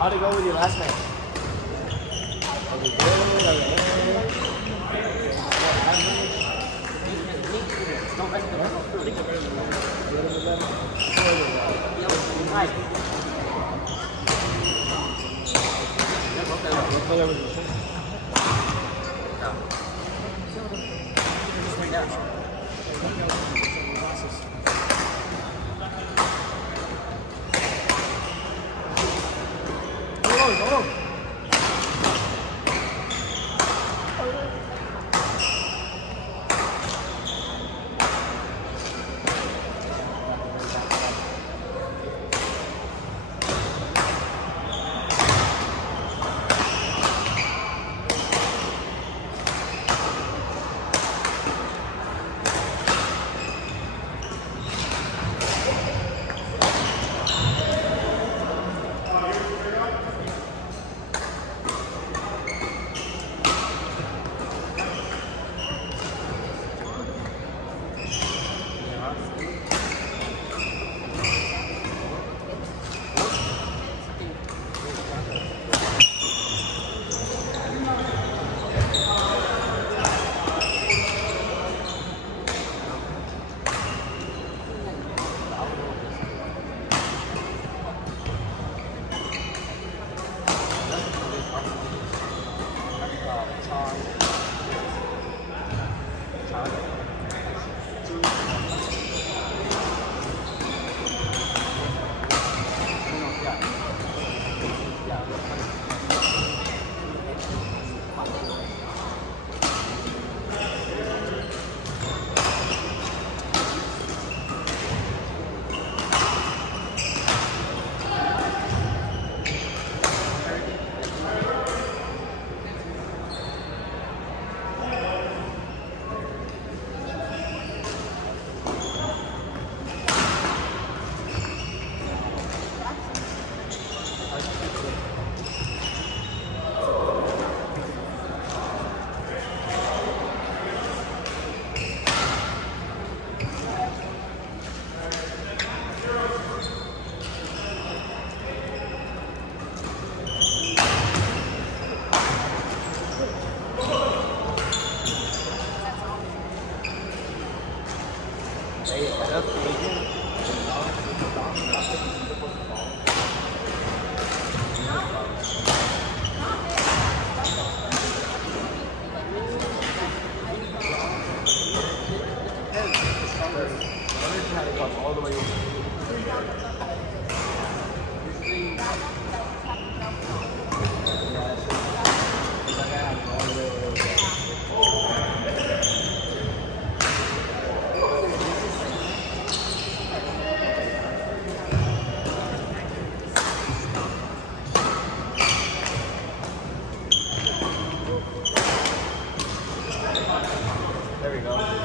How'd it go with your last match? Was it good? What color was your shirt? All the way over. There we go.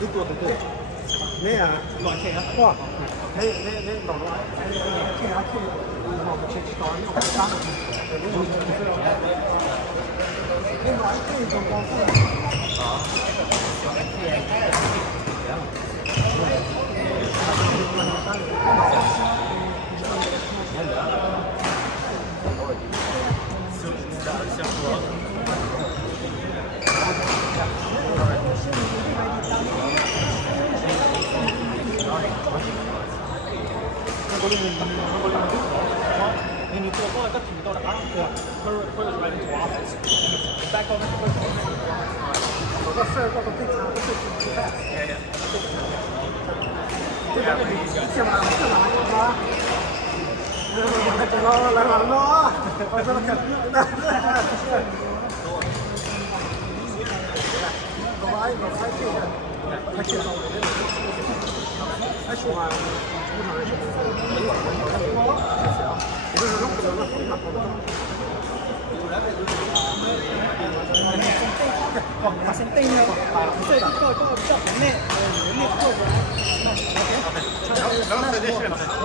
รู้ตัวตื่นเต้นเนี่ยหน่อยแค่ว่าให้หน่อยแค่我们去找一个家的，如果你知道，另外这种光复。And you feel like that's you don't have to put it right into office. Back on the first one. That's fair, that's a big time. That's too fast. Yeah.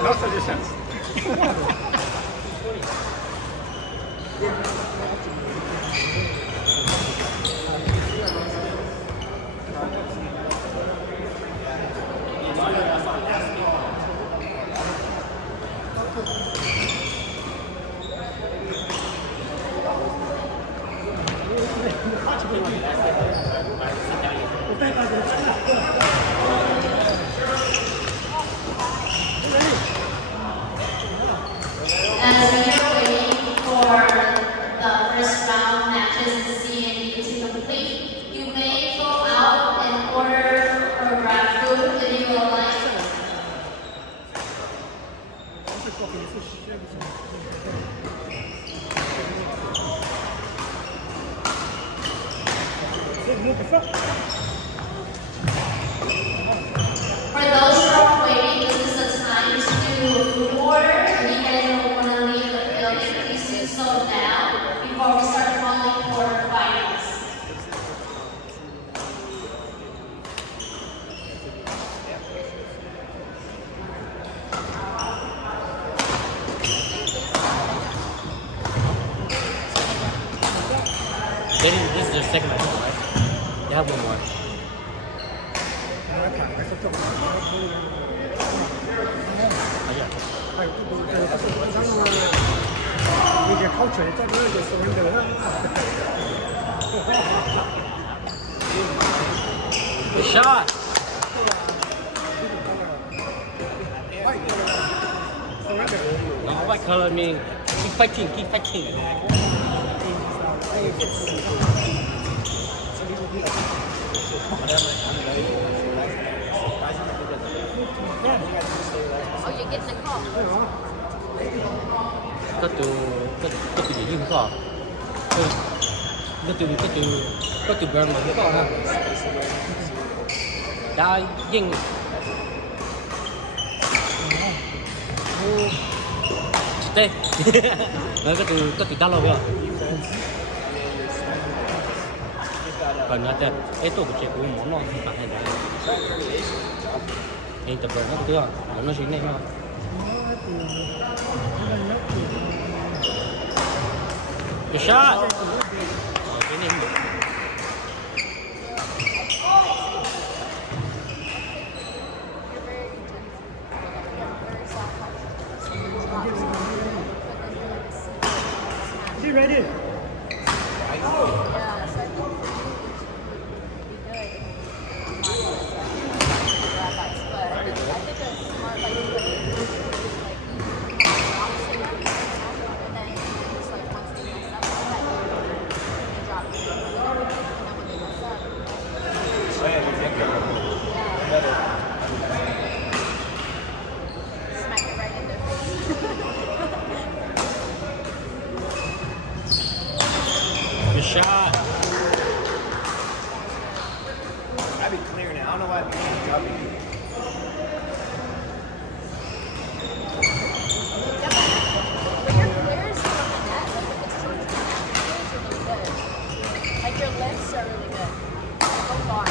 No suggestions. For those who are waiting, this is the time to order. If you guys don't want to leave the building, please do so now before we start calling for finals. This is their second match, right? They have one more. 이게 culture 짜증나게 쓰는데. Good shot. White color mean keep fighting, keep fighting. Oh, you're getting the call. Có từ gì không có? Có từ burn mà không có ha. Đã dừng. Đây. Nó có từ dollar vậy. Còn là cái tổ của chị cũng món ngon phải hay đấy. Anh tập burn nó chưa? Nó chỉ này thôi. Good shot. She ready? Good shot. I'd be clearing it. I don't know why I'm jumping. When your clears from the net, like if it's towards the net, your clears are really good. Like your lifts are really good. Go far.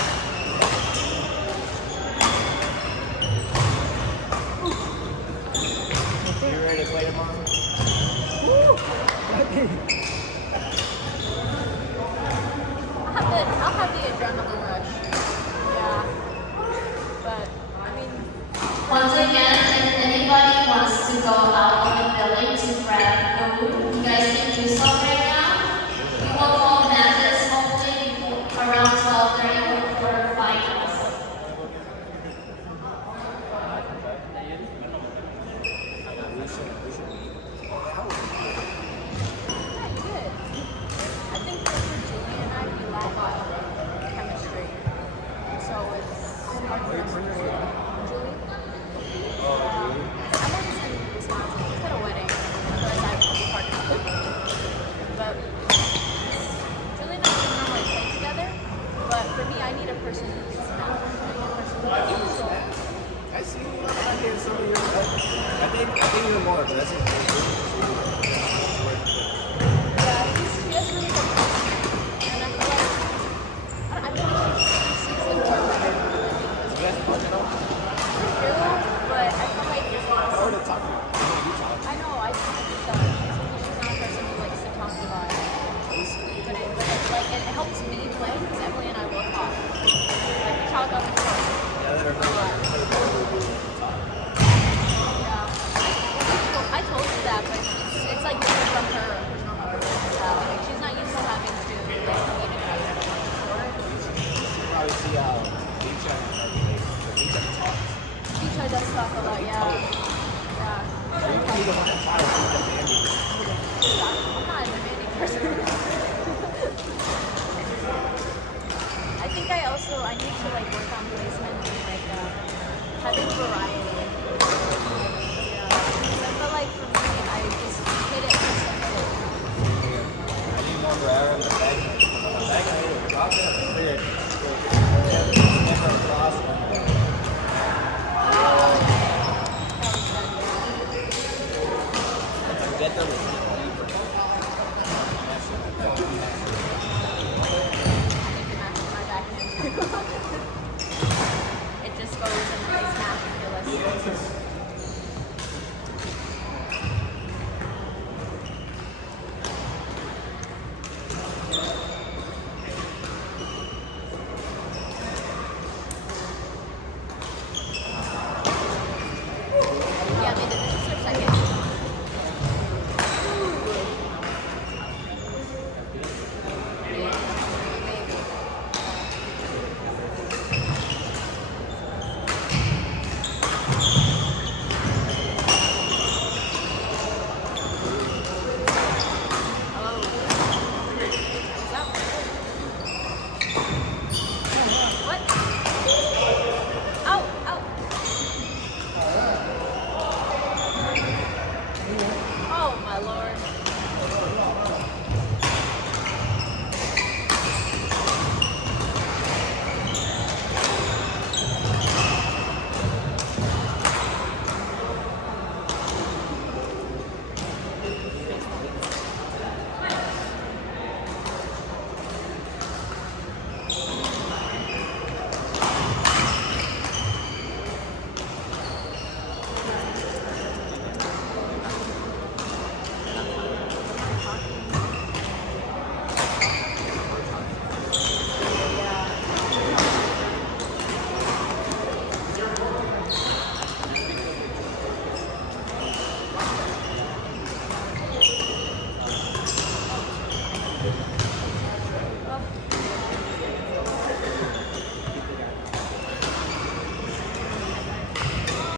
a person who's not like a person who's so. I see you in some of your I think you're more aggressive. Yeah, he has really good personality. And I feel like, I feel like he sees the world better than It's best part, you know? true, but I feel like there's a lot of I already talked to you. I know, I just she's not a person who likes to talk about it. But it helps me play because Emily and I will talk. Like we talk on the phone. Yeah, they're I told her that, but it's like different from her style. Like she's not used to having to like communicate before. probably see Beach talks. Beach does talk a lot, yeah. Yeah. He's the one that fires Andy. I'm not a demanding person. I think I need to like work on placement and like having variety. Yeah. So I feel like for me, I just hit it just to hit it. I need more grammar in the bag. I need to drop it and clear it. Get them. My back.